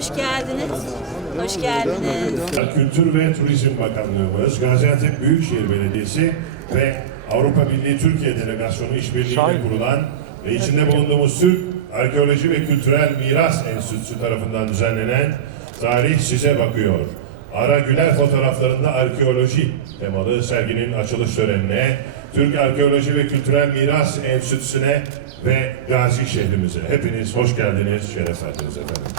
Hoş geldiniz. Hoş geldiniz. Kültür ve Turizm Bakanlığımız, Gaziantep Büyükşehir Belediyesi ve Avrupa Birliği Türkiye Delegasyonu işbirliğiyle kurulan ve içinde bulunduğumuz Türk Arkeoloji ve Kültürel Miras Enstitüsü tarafından düzenlenen Tarih Size Bakıyor. Ara Güler fotoğraflarında arkeoloji temalı serginin açılış törenine, Türk Arkeoloji ve Kültürel Miras Enstitüsü'ne ve Gazi şehrimize hepiniz hoş geldiniz, şeref verdiniz efendim.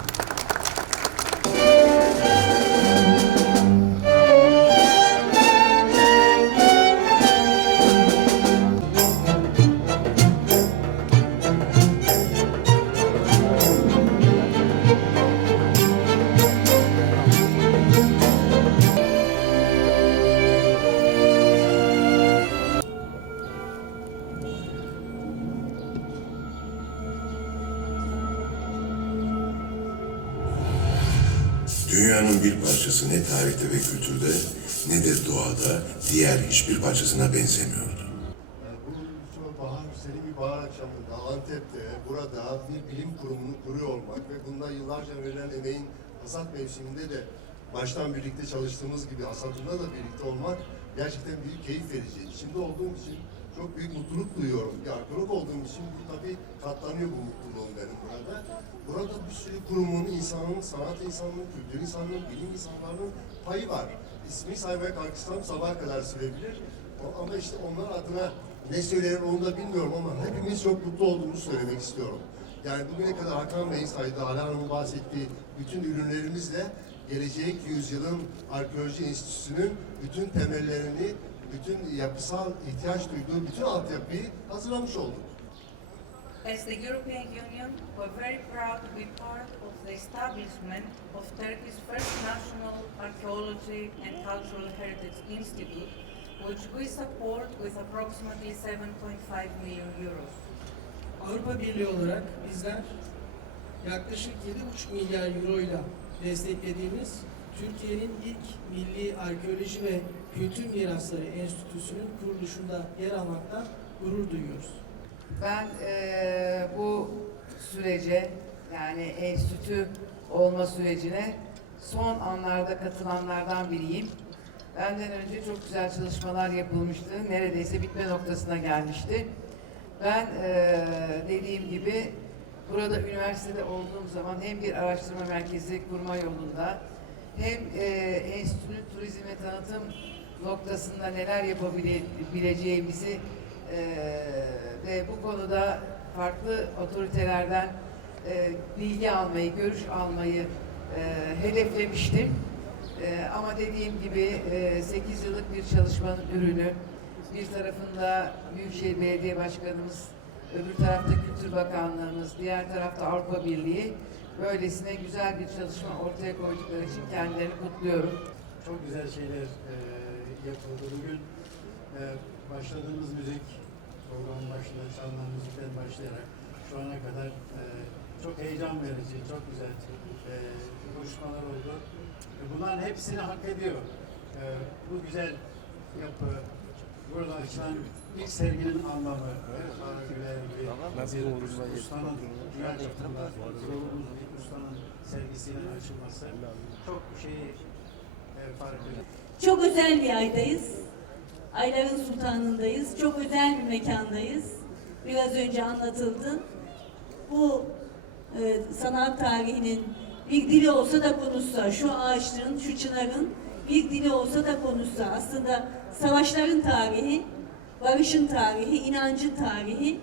Dünyanın bir parçası ne tarihte ve kültürde ne de doğada diğer hiçbir parçasına benzemiyordu. Bu bahar, serin bir bahar akşamında Antep'te, burada bir bilim kurumunu kuruyor olmak ve bunda yıllarca verilen emeğin hasat mevsiminde de baştan birlikte çalıştığımız gibi hasatında da birlikte olmak gerçekten büyük keyif verici. İçinde olduğum için çok büyük mutluluk duyuyorum. Bir arkeolog olduğum için bu tabii katlanıyor bu mutluluğum benim burada. Burada bir sürü kurumun, insanın, sanat insanının, kültür insanının, bilim insanlarının payı var. İsmi saymaya kalksam sabaha kadar sürebilir. Ama işte onlar adına ne söylerim onu da bilmiyorum ama hepimiz çok mutlu olduğumuzu söylemek istiyorum. Yani bugüne kadar Hakan Bey'in saydığı, Hala Hanım'ın bahsettiği bütün ürünlerimizle gelecek yüzyılın Arkeoloji Enstitüsü'nün bütün temellerini, bütün yapısal ihtiyaç duyduğu bütün altyapıyı hazırlamış olduk. As the European Union, we're very proud to be part of the establishment of Turkey's first national archaeology and cultural heritage institute, which we support with approximately 7.5 million euros. Avrupa Birliği olarak bizler yaklaşık 7,5 milyar euro ile desteklediğimiz Türkiye'nin ilk Milli Arkeoloji ve Kültür Mirasları Enstitüsü'nün kuruluşunda yer almaktan gurur duyuyoruz. Ben bu sürece, yani enstitü olma sürecine son anlarda katılanlardan biriyim. Benden önce çok güzel çalışmalar yapılmıştı. Neredeyse bitme noktasına gelmişti. Ben dediğim gibi burada üniversitede olduğum zaman hem bir araştırma merkezi kurma yolunda hem enstitünün turizm ve tanıtım noktasında neler yapabileceğimizi ve bu konuda farklı otoritelerden bilgi almayı, görüş almayı hedeflemiştim. Ama dediğim gibi 8 yıllık bir çalışmanın ürünü, bir tarafında Büyükşehir Belediye Başkanımız, öbür tarafta Kültür Bakanlığımız, diğer tarafta Avrupa Birliği böylesine güzel bir çalışma ortaya koydukları için kendilerini kutluyorum. Çok güzel şeyler yapıldı. Bugün başladığımız müzik, programın başında çalınan müzikten başlayarak şu ana kadar çok heyecan verici, çok güzel buluşmalar oldu. Bunların hepsini hak ediyor. Bu güzel yapı, burada açılan ilk serginin anlamı, bir ustanın dünya çapında sorumuz bir ustanın sergisinin açılması çok şeyi fark ediyor. Çok özel bir aydayız. Ayların Sultanı'ndayız. Çok özel bir mekandayız. Biraz önce anlatıldı. Bu sanat tarihinin bir dili olsa da konuşsa, şu ağaçların, şu çınarın bir dili olsa da konuşsa, aslında savaşların tarihi, barışın tarihi, inancın tarihi,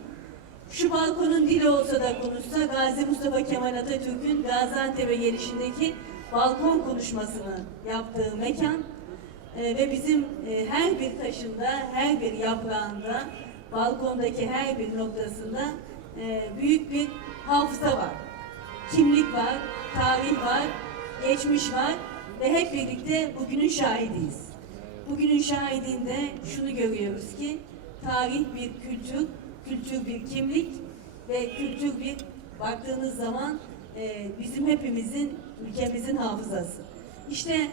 şu balkonun dili olsa da konuşsa, Gazi Mustafa Kemal Atatürk'ün Gaziantep'e gelişindeki balkon konuşmasını yaptığı mekan ve bizim her bir taşında, her bir yaprağında, balkondaki her bir noktasında büyük bir hafıza var. Kimlik var, tarih var, geçmiş var ve hep birlikte bugünün şahidiyiz. Bugünün şahidinde şunu görüyoruz ki tarih bir kültür, kültür bir kimlik ve kültür bir baktığınız zaman bizim hepimizin, ülkemizin hafızası. İşte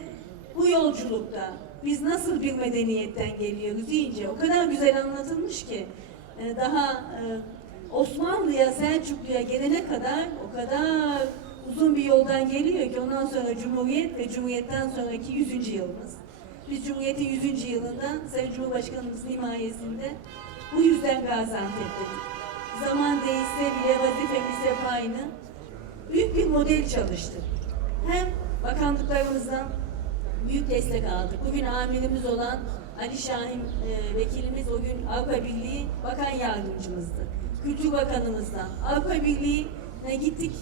bu yolculukta biz nasıl bir medeniyetten geliyoruz deyince o kadar güzel anlatılmış ki daha Osmanlı'ya, Selçuklu'ya gelene kadar o kadar uzun bir yoldan geliyor ki ondan sonra Cumhuriyet ve Cumhuriyet'ten sonraki 100. yılımız. Biz Cumhuriyet'in 100. yılında Sayın Cumhurbaşkanımızın himayesinde bu yüzden Gaziantep'tedik. Zaman değişse bile vazifemiz hep aynı. Büyük bir model çalıştık. Hem bakanlıklarımızdan büyük destek aldık. Bugün amirimiz olan Ali Şahin vekilimiz o gün Avrupa Birliği Bakan Yardımcımızdı. Kültür Bakanımızdan Avrupa Birliği'ne gittik.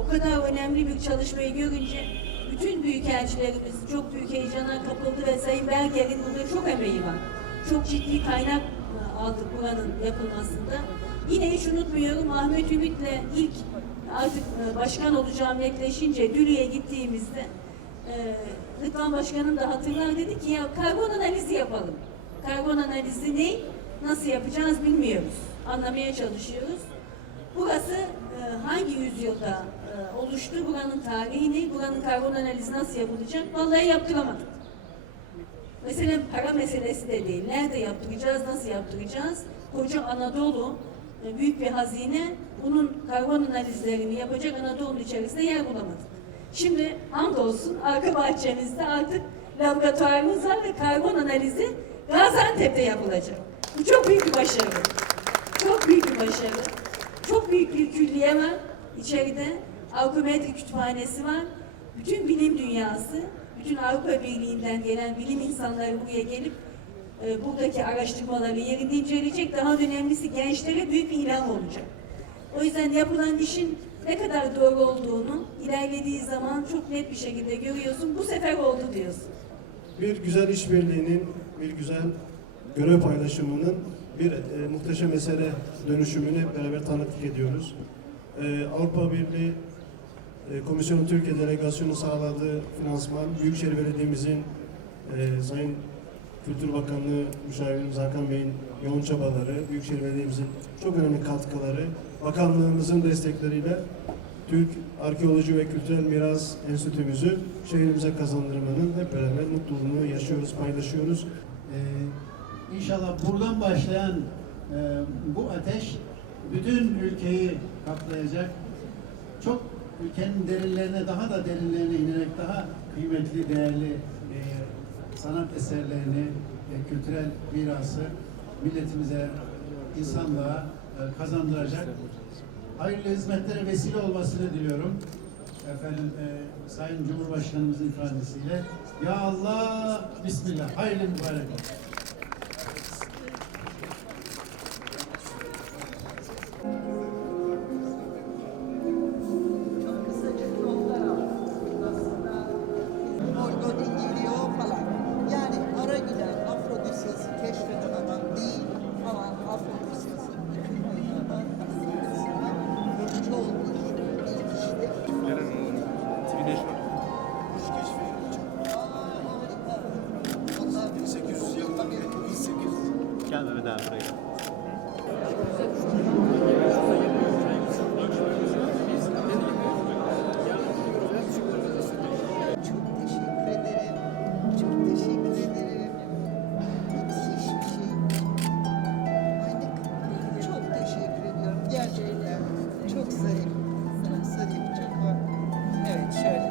O kadar önemli bir çalışmayı görünce bütün büyükelçilerimiz çok büyük heyecana kapıldı ve Sayın Berger'in burada çok emeği var. Çok ciddi kaynak aldık buranın yapılmasında. Yine hiç unutmuyorum Ahmet Ümit'le ilk artık başkan olacağım netleşince Dülü'ye gittiğimizde Rıdvan Başkanım da hatırlar, dedi ki ya karbon analizi yapalım. Karbon analizi ne? Nasıl yapacağız bilmiyoruz. Anlamaya çalışıyoruz. Burası hangi yüzyılda oluştu? Buranın tarihi ne? Buranın karbon analizi nasıl yapılacak? Vallahi yaptıramadık. Mesela para meselesi de değil. Nerede yaptıracağız? Nasıl yaptıracağız? Koca Anadolu büyük bir hazine. Bunun karbon analizlerini yapacak Anadolu'nun içerisinde yer bulamadık. Şimdi hamdolsun arka bahçemizde artık laboratuvarımız var ve karbon analizi Gaziantep'te yapılacak. Bu çok büyük bir başarı. Çok büyük bir başarı. Çok büyük bir külliye var içeride. Arkometri kütüphanesi var. Bütün bilim dünyası, bütün Avrupa Birliği'nden gelen bilim insanları buraya gelip buradaki araştırmaları yerinde inceleyecek. Daha önemlisi gençlere büyük bir ilham olacak. O yüzden yapılan işin ne kadar doğru olduğunu ilerlediği zaman çok net bir şekilde görüyorsun. Bu sefer oldu diyorsun. Bir güzel işbirliğinin, bir güzel görev paylaşımının bir muhteşem esere dönüşümünü hep beraber tanıklık ediyoruz. Avrupa Birliği Komisyonu Türkiye Delegasyonu sağladığı finansman, Büyükşehir Belediye'mizin Sayın Kültür Bakanlığı Müşavirimiz Hakan Bey'in yoğun çabaları, Büyükşehir Belediye'mizin çok önemli katkıları, bakanlığımızın destekleriyle Türk Arkeoloji ve Kültürel Miras Enstitümüzü şehrimize kazandırmanın hep beraber mutluluğunu yaşıyoruz, paylaşıyoruz. İnşallah buradan başlayan bu ateş bütün ülkeyi kaplayacak. Çok ülkenin derinlerine, daha da derinlerine inerek daha kıymetli, değerli sanat eserlerini, kültürel mirası milletimize, insanlığa kazandıracak hayırlı hizmetlere vesile olmasını diliyorum. Efendim, Sayın Cumhurbaşkanımızın ifadesiyle ya Allah, Bismillah, hayırlı mübarek olsun. Gel Mehmet abi buraya. Gerçekten çok zarif, çok zarif, çok... Evet, şöyle.